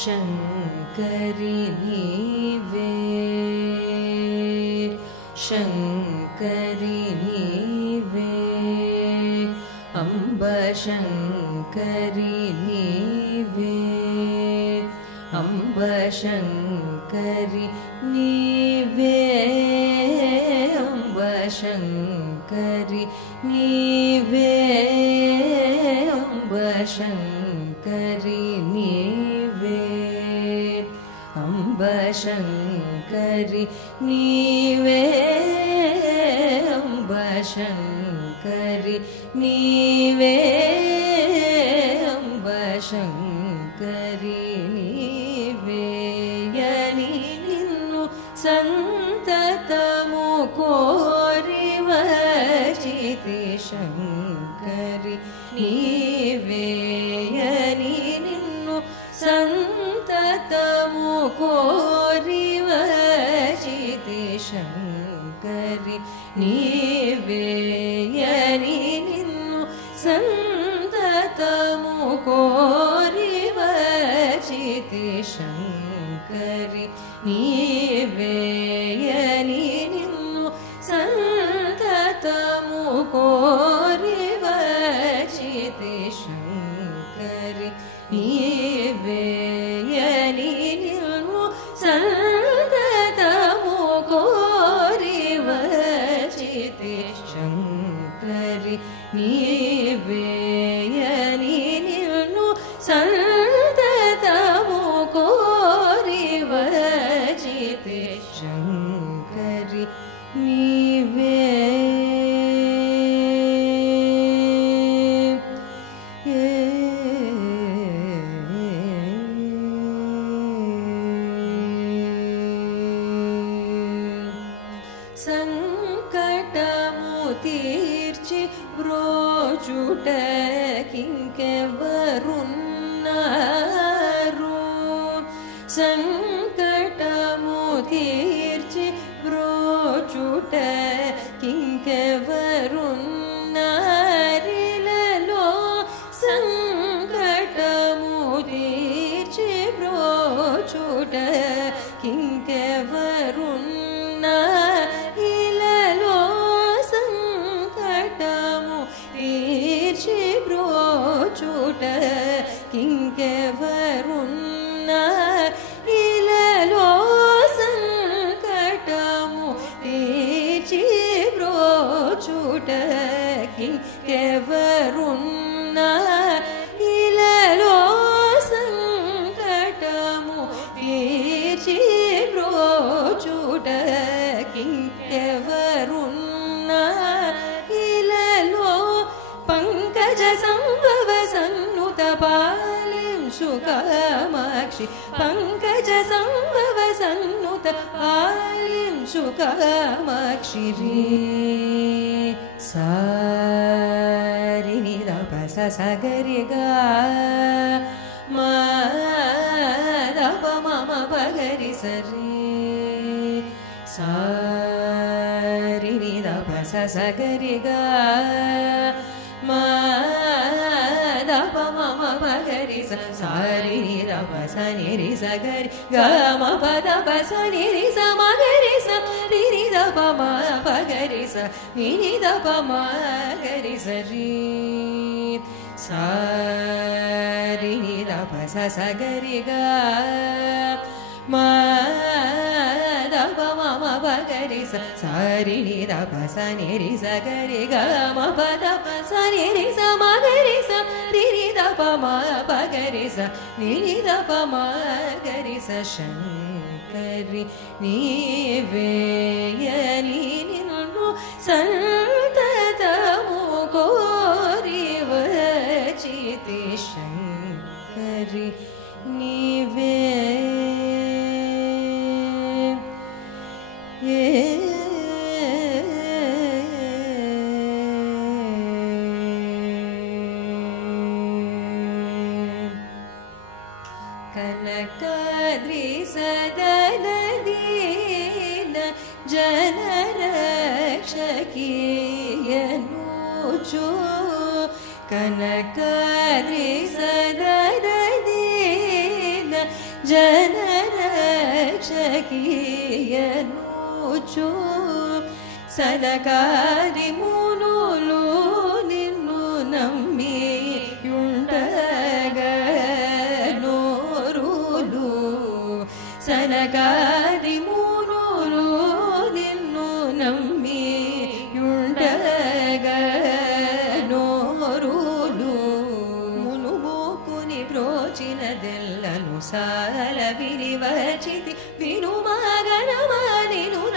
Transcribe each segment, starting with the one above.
शङ्करि नीवे शङ्करि नीवे अम्ब शङ्करि नीवे अम्ब शङ्करि नीवे अम्ब शङ्करि नीवे अम्ब शङ्करि नीवे अम्ब शङ्करि नीवे अम्ब शङ्करि नीवे अम्ब शङ्करि नीवे यनि निन्नु सन्ततमु कोरि वचिति शङ्करि नीवे यनि निन्नु सन्ततमु कोरि वचिति शङ्करि नीवे यनि निन्नु सन्ततमु कोरि वचिति शङ्करि नीवे यनि निन्नु सन्ततमु कोरि वचिति शङ्करि नीवे यनि निन्नु सन्ततमु कोरि वचिति शङ्करि नीवे यनि निन्नु सन्ततमु कोरि वचिति शङ्करि नीवे संकटमु तीर्चि ब्रोचुट किंकेवरुन्नारु संकटमु तीर्चि ब्रोचुट किंकेवरुन्नारिలలో संकटमु तीर्चि ब्रोचुट किंकेवरुन्नारिలలో संकटमु तीर्चि ब्रोचुट किंकेवरुन्नारिలలో संकटमु तीर्चि ब्रोचुट किंकेवरुन्नारिలలో संकटमु तीर्चि ब्रोचुट किंकेवरुन्नारिలలో पंकज संभव सन्नुत पालिंशु कामाक्षि पंकज संभव सन्नुत पालिंशु कामाक्षि रे सारि नि द प स स ग रि ग म द प म म प ग रि स रे सारि नि द प स स ग रि ग म द प म म प ग रि स सारि नि द प स नि रि स ग रि ग म प द प स नि रि स म ग रि स रि रि द प म प ग रि स नि नि द प म ग रि स रि सारि नि द प स स ग रि ग म द प म म प ग रि स सारि नि द प स नि रि स ग रि ग म प द प स नि रि स म ग रि स रि रि द प म प ग रि स नि नि द प म ग रि स शङ्करि नीवे यनि निन्नु सन्ततमु कोरि वचिति शङ्करि नीवे कनकाद्रि सदन दीन जनरक्षकीयनुचु कनकाद्रि सदन दीन ಜನರಕ್ಷಕಿಯನುಚು ಸನಕಾದಿ ಮುನುಲು ನಿನ್ನು ನಮ್ಮಿಯುಂಡಗ ನೋರುಲು ಸನಕಾದಿ ಮುನುಲು ನಿನ್ನು ನಮ್ಮಿಯುಂಡಗ ನೋರುಲು ಮುನುಮೋಕುನಿ ಬ್ರೋಚಿನದೆಲ್ಲನು ಸಾಲ ವಿರಿವಚಿತಿ ವಿನುಮಗನವನಿನು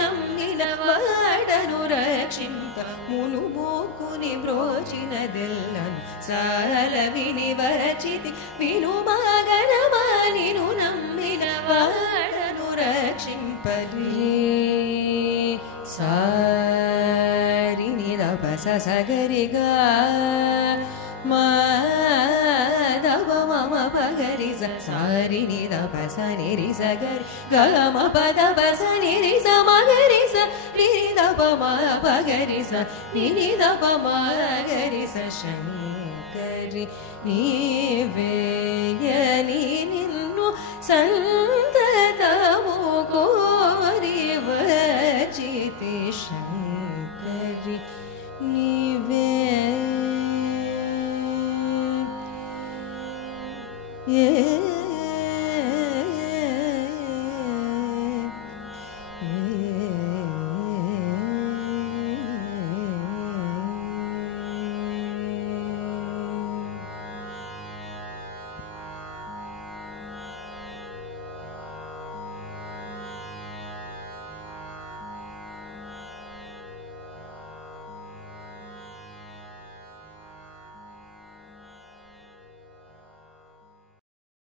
ನಮ್ಮಿನ ವಾಡನು ರಕ್ಷಿಂಪ ಮುನುಮೋಕುನಿ ಬ್ರೋಚಿನದೆಲ್ಲನು ಸಾಲ ವಿನಿವಚಿತಿ ವಿನುಮಗನವನಿನು ನಮ್ಮಿನ ವಾಡನು ರಕ್ಷಿಂಪಲಿ ಸಾರಿನಿ ದಪಸ ಸಗರಿಗ ಮದವ ಮಮ ಪಗರಿ ಸಾರಿನಿ ದಪಸ ನಿರಿ ಸಗರಿ ಗಮ ಪದ ಬಸ ನಿರಿ ಸ ಮಗರಿ ಸ ನಿರಿ ದಪ ಮ ಪಗರಿ ಸ ನಿರಿ ದಪ ಮಗರಿ ಸ ಶಂಕರಿ ನೀವೇಯನಿ ನಿನ್ನು ಸಂತತಮು ಕೋರಿ ವಚಿತಿ ಶಂಕರಿ ನೀವೇ yeah